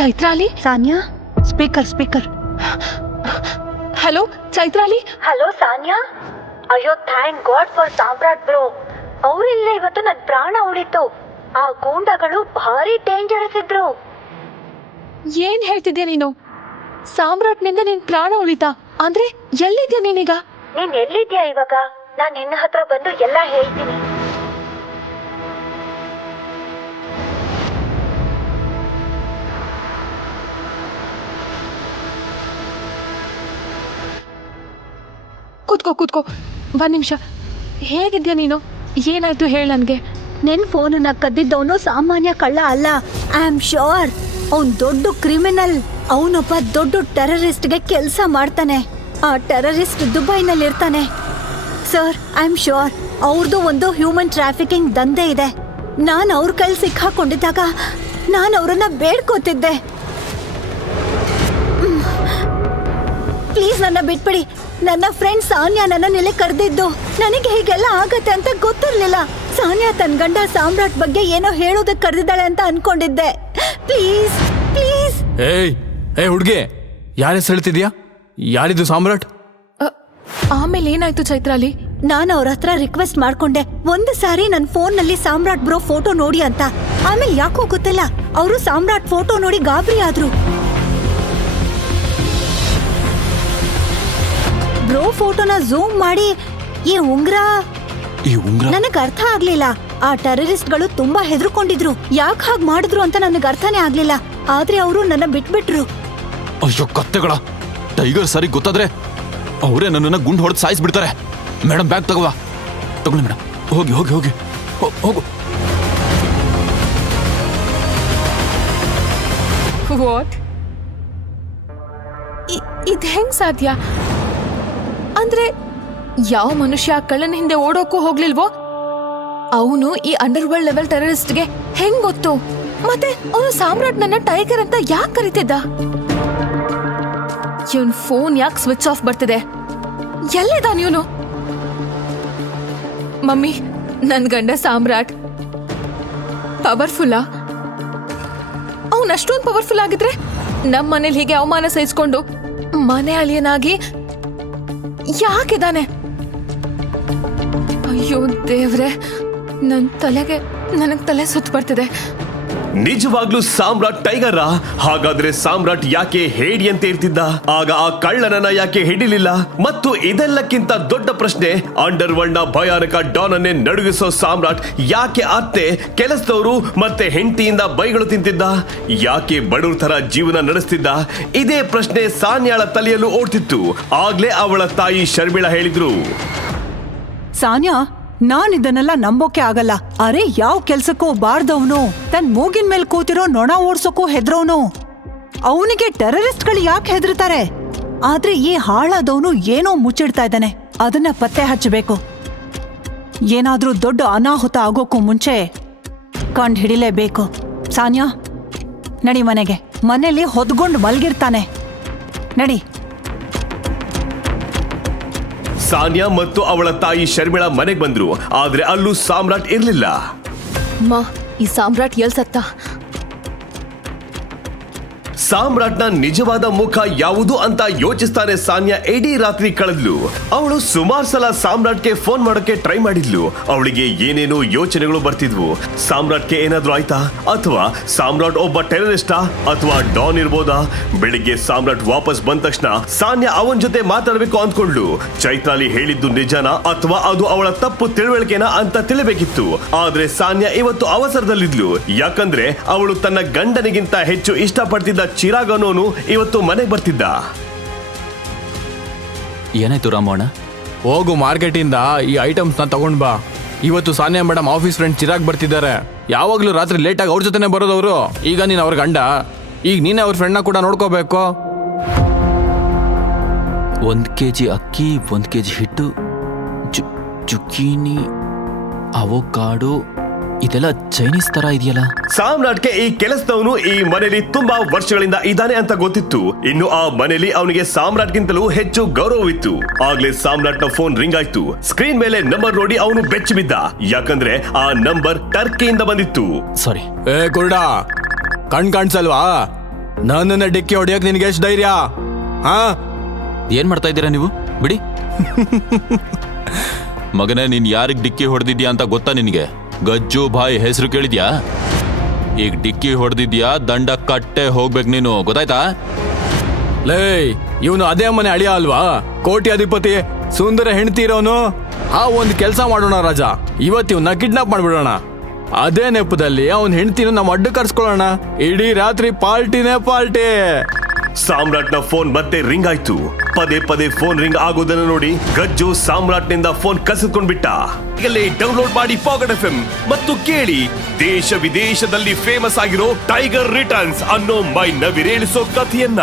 Chaitrali? Saanya? Speaker speaker. Hello Chaitrali? Hello Saanya? ಅಯ್ಯೋ thank god for Samrat bro ಅವರಿಲ್ಲ ಇವತ್ತು ನನ್ನ ಪ್ರಾಣ ಉಳಿತು. ಆ ಗೂಂಡಗಳು ಭಾರಿ ಡೇಂಜರಸ್ ಇದ್ರು. ಏನ್ ಹೇಳ್ತಿದ್ಯಾ ನೀನು? ಸಾಮ್ರಾಟ್ನಿಂದ ನಿನ್ ಪ್ರಾಣ ಉಳಿತಾ? ಅಂದ್ರೆ ಎಲ್ಲಿದ್ಯಾ ನೀನೀಗ? ನೀನ್ ಎಲ್ಲಿದ್ಯಾ ಇವಾಗ? ನಾನು ನಿನ್ನ ಹತ್ರ ಬಂದು ಎಲ್ಲ ಹೇಳ್ತೀನಿ. ಕೂತ್ಕೋ ಕೂತ್ಕೋ. ಒಂದು ನಿಮಿಷ. ಹೇಗಿದ್ಯಾ ನೀನು? ಏನಾಯ್ತು ಹೇಳ ನನಗೆ. ನಿನ್ ಫೋನನ್ನ ಕದ್ದಿದ್ದವನು ಸಾಮಾನ್ಯ ಕಳ್ಳ ಅಲ್ಲ. ಐ ಆಮ್ ಶೋರ್ ಅವನು ದೊಡ್ಡ ಕ್ರಿಮಿನಲ್ ಅವನೊಬ್ಬ ದೊಡ್ಡ ಟೆರರಿಸ್ಟ್ಗೆ ಕೆಲಸ ಮಾಡ್ತಾನೆ. ಆ ಟೆರರಿಸ್ಟ್ ದುಬೈನಲ್ಲಿ ಇರ್ತಾನೆ. ಸರ್ ಐ ಆಮ್ ಶೋರ್ ಅವ್ರದ್ದು ಒಂದು ಹ್ಯೂಮನ್ ಟ್ರಾಫಿಕಿಂಗ್ ದಂಧೆ ಇದೆ. ನಾನು ಅವ್ರ ಕೈಲಿ ಸಿಕ್ಕಾಕೊಂಡಿದ್ದಾಗ ನಾನು ಅವರನ್ನ ಬೇಡ್ಕೋತಿದ್ದೆ. ಪ್ಲೀಸ್ ನನ್ನ ಬಿಟ್ಬಿಡಿ. ನನ್ನ ಫ್ರೆಂಡ್ ಸಾನ್ಯಾ ನನ್ನ ನೆಲೆ ಕರೆದಿದ್ದು. ನನಗೆ ಹೀಗೆಲ್ಲ ಆಗತ್ತೆ ಅಂತ ಗೊತ್ತಿರ್ಲಿಲ್ಲ. ಸಾನ್ಯಾ ತನ್ ಗಂಡ ಸಾಮ್ರಾಟ್ ಬಗ್ಗೆ ಏನೋ ಹೇಳೋದಕ್ಕೆ ಕರೆದಿದ್ದಾಳೆ ಅಂತ ಅನ್ಕೊಂಡಿದ್ದೆ. ಪ್ಲೀಸ್ ಪ್ಲೀಸ್ ಏಯ್ ಏ ಹುಡ್ಗಿ ಯಾರ ಹೆಸರು ಹೇಳ್ತಿದ್ಯಾ? ಯಾರಿದು ಸಾಮ್ರಾಟ್? ಆಮೇಲೆ ಏನಾಯ್ತು ಚೈತ್ರಾಲಿ? ನಾನು ಅವ್ರ ಹತ್ರ ರಿಕ್ವೆಸ್ಟ್ ಮಾಡ್ಕೊಂಡೆ. ಒಂದು ಸಾರಿ ನನ್ನ ಫೋನ್ನಲ್ಲಿ ಸಾಮ್ರಾಟ್ ಬ್ರೋ ಫೋಟೋ ನೋಡಿ ಅಂತ. ಆಮೇಲೆ ಯಾಕೋ ಗೊತ್ತಿಲ್ಲ. ಅವರು ಸಾಮ್ರಾಟ್ ಫೋಟೋ ನೋಡಿ ಗಾಬರಿ ಆದ್ರು. ಫೋಟೋನ ಝೂಮ್ ಮಾಡಿ ಈ ಉಂಗ್ರ? ಈ ಉಂಗ್ರ? ನನಗ್ ಅರ್ಥ ಆಗ್ಲಿಲ್ಲ. ಆ ಟೆರರಿಸ್ಟ್ಗಳು ತುಂಬಾ ಹೆದರ್ಕೊಂಡಿದ್ರು. ಯಾಕೆ ಹಾಗ್ ಮಾಡಿದ್ರು ಅಂತ ನನಗ್ ಅರ್ಥನೇ ಆಗ್ಲಿಲ್ಲ. ಆದ್ರೆ ಅವರು ನನ್ನ ಬಿಟ್ಬಿಟ್ರು. ಅಯ್ಯೋ ಕತ್ತೆಗಳ. ಟೈಗರ್ ಸರಿ ಗೊತ್ತಾದ್ರೆ ಅವರೇ ನನ್ನನ್ನ ಗುಂಡ್ ಹೊಡೆದು ಸಾಯಿಸ್ಬಿಡ್ತಾರೆ. ಮೇಡಮ್ ಬ್ಯಾಗ್ ತಗೋವಾ ತಗೊಳ್ಳಿ ಮೇಡಮ್ ಹೋಗಿ ಹೋಗಿ ಹೋಗಿ. ಹೋ- ಹೋಗು. ವಾಟ್ ಇದ್ ಹೆಂಗ್ ಸಾಧ್ಯ? ಅಂದ್ರೆ ಯಾವ ಮನುಷ್ಯ ಕಳ್ಳನ ಹಿಂದೆ ಓಡೋಕ್ಕೂ ಹೋಗ್ಲಿಲ್ವೋ? ಅವನು ಈ ಅಂಡರ್ ವರ್ಲ್ಡ್ ಲೆವೆಲ್ ಟೆರರಿಸ್ಟ್ಗೆ ಹೆಂಗ್ ಗೊತ್ತು ಮತ್ತೆ ಅವನು ಸಾಮ್ರಾಟ್ ನನ್ನ ಟೈಗರ್ ಅಂತ ಯಾಕೆ ಕರಿತಿದ್ದ? ಇವನ್ ಫೋನ್ ಯಾಕೆ ಸ್ವಿಚ್ ಆಫ್ ಬರ್ತಿದೆ? ಎಲ್ಲಿದ್ದಾನ ಇವನು? ಮಮ್ಮಿ, ನನ್ ಗಂಡ ಸಾಮ್ರಾಟ್. ಪವರ್ಫುಲ್ಲಾ ಅವ್ನು ಅಷ್ಟೊಂದು ಪವರ್ಫುಲ್ ಆಗಿದ್ರೆ ನಮ್ಮ ಮನೇಲಿ ಹೀಗೆ ಅವಮಾನ ಸಹಿಸ್ಕೊಂಡು ಮನೆ ಅಳಿಯನಾಗಿ ಯಾಕಿದಾನೆ ಅಯ್ಯೋ ದೇವ್ರೆ ನನ್ನ ತಲೆಗೆ ನನಗೆ ತಲೆ ಸುತ್ತ ಬರ್ತಿದೆ. ನಿಜವಾಗ್ಲೂ ಸಾಮ್ರಾಟ್ ಟೈಗರ? ಹಾಗಾದ್ರೆ ಸಾಮ್ರಾಟ್ ಯಾಕೆ ಹೇಡಿ ಅಂತ ಇರ್ತಿದ್ದ? ಆಗ ಆ ಕಳ್ಳನನ್ನ ಯಾಕೆ ಹಿಡಿಲಿಲ್ಲ? ಮತ್ತು ಇದೆಲ್ಲಕ್ಕಿಂತ ದೊಡ್ಡ ಪ್ರಶ್ನೆ ಅಂಡರ್ ವರ್ಲ್ಡ್ನ ಭಯಾನಕ ಡಾನ್ ಅನ್ನೇ ನಡುಗಿಸೋ ಸಾಮ್ರಾಟ್ ಯಾಕೆ ಅತ್ತೆ ಕೆಲಸದವರು ಮತ್ತೆ ಹೆಂಡತಿಯಿಂದ ಬೈಗಳು ತಿಂತಿದ್ದ? ಯಾಕೆ ಬಡವ್ರ ತರ ಜೀವನ ನಡೆಸ್ತಿದ್ದ? ಇದೇ ಪ್ರಶ್ನೆ ಸಾನ್ಯಾಳ ತಲೆಯಲ್ಲೂ ಓಡ್ತಿತ್ತು. ಆಗ್ಲೇ ಅವಳ ತಾಯಿ ಶರ್ಮಿಳಾ ಹೇಳಿದ್ರು. ಸಾನ್ಯಾ ನಾನ್ ಇದನ್ನೆಲ್ಲ ನಂಬೋಕೆ ಆಗಲ್ಲ. ಅರೆ, ಯಾವ ಕೆಲ್ಸಕ್ಕೂ ಬಾರ್ದವನು. ತನ್ ಮೂಗಿನ ಮೇಲೆ ಕೂತಿರೋ ನೊಣ ಓಡ್ಸೋಕ್ಕೂ ಹೆದ್ರವ್ನು ಅವನಿಗೆ ಟೆರರಿಸ್ಟ್ಗಳು ಯಾಕೆ ಹೆದರ್ತಾರೆ ಆದ್ರೆ ಈ ಹಾಳಾದವನು ಏನೋ ಮುಚ್ಚಿಡ್ತಾ ಇದ್ದಾನೆ. ಅದನ್ನ ಪತ್ತೆ ಹಚ್ಚಬೇಕು. ಏನಾದ್ರೂ ದೊಡ್ಡ ಅನಾಹುತ ಆಗೋಕ್ಕೂ ಮುಂಚೆ ಕಂಡು ಹಿಡಿಲೇಬೇಕು. ಸಾನ್ಯಾ, ನಡಿ ಮನೆಗೆ. ಮನೇಲಿ ಹೊದ್ಕೊಂಡು ಮಲ್ಗಿರ್ತಾನೆ. ನಡಿ. ಸಾನ್ಯಾ ಮತ್ತು ಅವಳ ತಾಯಿ ಶರ್ಮಿಳಾ ಮನೆಗೆ ಬಂದ್ರು. ಆದ್ರೆ ಅಲ್ಲೂ ಸಾಮ್ರಾಟ್ ಇರ್ಲಿಲ್ಲ. ಮಾ, ಈ ಸಾಮ್ರಾಟ್ ಎಲ್ ಸತ್ತ? ಸಾಮ್ರಾಟ್ನ ನಿಜವಾದ ಮುಖ ಯಾವುದು ಅಂತ ಯೋಚಿಸ್ತಾನೆ ಸಾನ್ಯಾ ಇಡೀ ರಾತ್ರಿ ಕಳೆದ್ಲು. ಅವಳು ಸುಮಾರು ಸಲ ಸಾಮ್ರಾಟ್ಗೆ ಫೋನ್ ಮಾಡೋಕೆ ಟ್ರೈ ಮಾಡಿದ್ಲು. ಅವಳಿಗೆ ಏನೇನೋ ಯೋಚನೆಗಳು ಬರ್ತಿದ್ವು. ಸಾಮ್ರಾಟ್ಗೆ ಏನಾದ್ರೂ ಆಯ್ತಾ? ಅಥವಾ ಸಾಮ್ರಾಟ್ ಒಬ್ಬ ಟೆರರಿಸ್ಟಾ? ಅಥವಾ ಡಾನ್ ಇರ್ಬೋದಾ? ಬೆಳಿಗ್ಗೆ ಸಾಮ್ರಾಟ್ ವಾಪಸ್ ಬಂದ ತಕ್ಷಣ ಸಾನ್ಯಾ ಅವನ್ ಜೊತೆ ಮಾತಾಡ್ಬೇಕು ಅಂದ್ಕೊಂಡ್ಲು ಚೈತ್ರಾಲಿ ಹೇಳಿದ್ದು ನಿಜನಾ ಅಥವಾ ಅದು ಅವಳ ತಪ್ಪು ತಿಳುವಳಿಕೆನಾ ಅಂತ ತಿಳಿಬೇಕಿತ್ತು. ಆದ್ರೆ ಸಾನ್ಯಾ ಇವತ್ತು ಅವಸರದಲ್ಲಿದ್ಲು. ಯಾಕಂದ್ರೆ ಅವಳು ತನ್ನ ಗಂಡನಿಗಿಂತ ಹೆಚ್ಚು ಇಷ್ಟಪಡ್ತಿದ್ದ ಚಿರಾಗ್ ಅನ್ನೋನು ಇವತ್ತು ಮನೆಗೆ ಬರ್ತಿದ್ದ. ಏನಾಯ್ತು ರಾಮಣ್ಣ? ಹೋಗು ಮಾರ್ಕೆಟಿಂದ ಈ ಐಟಮ್ಸ್ನ ತಗೊಂಡ್ ಬಾ. ಇವತ್ತು Saniya madam office friend Chirag ಬರ್ತಿದ್ದಾರೆ. ಯಾವಾಗಲೂ ರಾತ್ರಿ ಲೇಟಾಗಿ ಅವ್ರ ಜೊತೆನೇ ಬರೋದವರು. ಅವರು ಈಗ ನೀನು ಅವ್ರ ಗಂಡ. ಈಗ ನೀನೇ ಅವ್ರ ಫ್ರೆಂಡ್ನ ಕೂಡ ನೋಡ್ಕೋಬೇಕು. ಒಂದು ಕೆ ಜಿ ಅಕ್ಕಿ ಒಂದು ಕೆ ಜಿ ಹಿಟ್ಟು ಜು ಜುಕೀನಿ ಅವೋಕಾಡು ಇದೆಲ್ಲ ಚೈನೀಸ್ ತರ ಇದೆಯಲ್ಲ? ಸಾಮ್ರಾಟ್ಗೆ ಈ ಕೆಲಸದವನು ಈ ಮನೆಯಲ್ಲಿ ತುಂಬಾ ವರ್ಷಗಳಿಂದ ಇದ್ದಾನೆ ಅಂತ ಗೊತ್ತಿತ್ತು. ಇನ್ನು ಆ ಮನೆಯಲ್ಲಿ ಅವನಿಗೆ ಸಾಮ್ರಾಟ್ಗಿಂತಲೂ ಹೆಚ್ಚು ಗೌರವವಿತ್ತು ಆಗ್ಲೇ ಸಾಮ್ರಾಟ್ನ ಫೋನ್ ರಿಂಗ್ ಆಯ್ತು. ಸ್ಕ್ರೀನ್ ಮೇಲೆ ನಂಬರ್ ನೋಡಿ ಅವನು ಬೆಚ್ಚಿ ಬಿದ್ದ ಯಾಕಂದ್ರೆ ಆ ನಂಬರ್ ಟರ್ಕಿಯಿಂದ ಬಂದಿತ್ತು. ಸಾರಿ. ಏ ಕುರುಡ ಕಣ್ ಕಾಣಿಸಲ್ವಾ? ನನ್ನನ್ನ ಡಿಕ್ಕಿ ಹೊಡಿಯಕ್ ನಿನ್ಗೆ ಎಷ್ಟು ಧೈರ್ಯ? ಹಾ? ಏನ್ ಮಾಡ್ತಾ ಇದ್ದೀರಾ ನೀವು? ಬಿಡಿ. ಮಗನೇ ನೀನ್ ಯಾರಿಗ್ ಡಿಕ್ಕಿ ಹೊಡೆದಿದ್ಯಾ ಅಂತ ಗೊತ್ತಾ ನಿನಗೆ? ಗಜ್ಜು ಬಾಯಿ ಹೆಸರು ಕೇಳಿದ್ಯಾ? ಈಗ ಡಿಕ್ಕಿ ಹೊಡೆದಿದ್ಯಾ? ದಂಡ ಕಟ್ಟೆ ಹೋಗ್ಬೇಕು ನೀನು, ಗೊತ್ತಾಯ್ತಾ? ಲೇ, ಇವನು ಅದೇ ಮನೆ ಅಳಿಯ ಅಲ್ವಾ? ಕೋಟಿ ಅಧಿಪತಿ, ಸುಂದರ ಹೆಂಡತಿ ಇರೋನು? ಆ ಒಂದು ಕೆಲಸ ಮಾಡೋಣ ರಾಜ. ಇವತ್ತು ಇವನ್ನ ಕಿಡ್ನಾಪ್ ಮಾಡ್ಬಿಡೋಣ. ಅದೇ ನೆಪದಲ್ಲಿ ಅವನ್ ಹೆಂಡತಿನ ನಮ್ಮ ಅಡ್ಡ ಕರ್ಸ್ಕೊಳ್ಳೋಣ. ಇಡೀ ರಾತ್ರಿ ಪಾರ್ಟಿನೇ ಪಾರ್ಟಿ ಸಾಮ್ರಾಟ್ನ ಫೋನ್ ಮತ್ತೆ ರಿಂಗ್ ಆಯ್ತು. ಪದೇ ಪದೇ ಫೋನ್ ರಿಂಗ್ ಆಗೋದನ್ನ ನೋಡಿ ಗಜ್ಜು ಸಾಮ್ರಾಟ್ನಿಂದ ಫೋನ್ ಕಸಿದ್ಕೊಂಡ್ಬಿಟ್ಟ. ಈಗಲೇ ಡೌನ್ಲೋಡ್ ಮಾಡಿ ಪಾಕೆಟ್ ಎಫ್ ಮತ್ತು ಕೇಳಿ. ದೇಶ ವಿದೇಶದಲ್ಲಿ ಫೇಮಸ್ ಆಗಿರೋ ಟೈಗರ್ ರಿಟರ್ನ್ಸ್ ಅನ್ನೋ ಮೈ ನವಿರೇಳಿಸೋ ಕಥೆಯನ್ನ.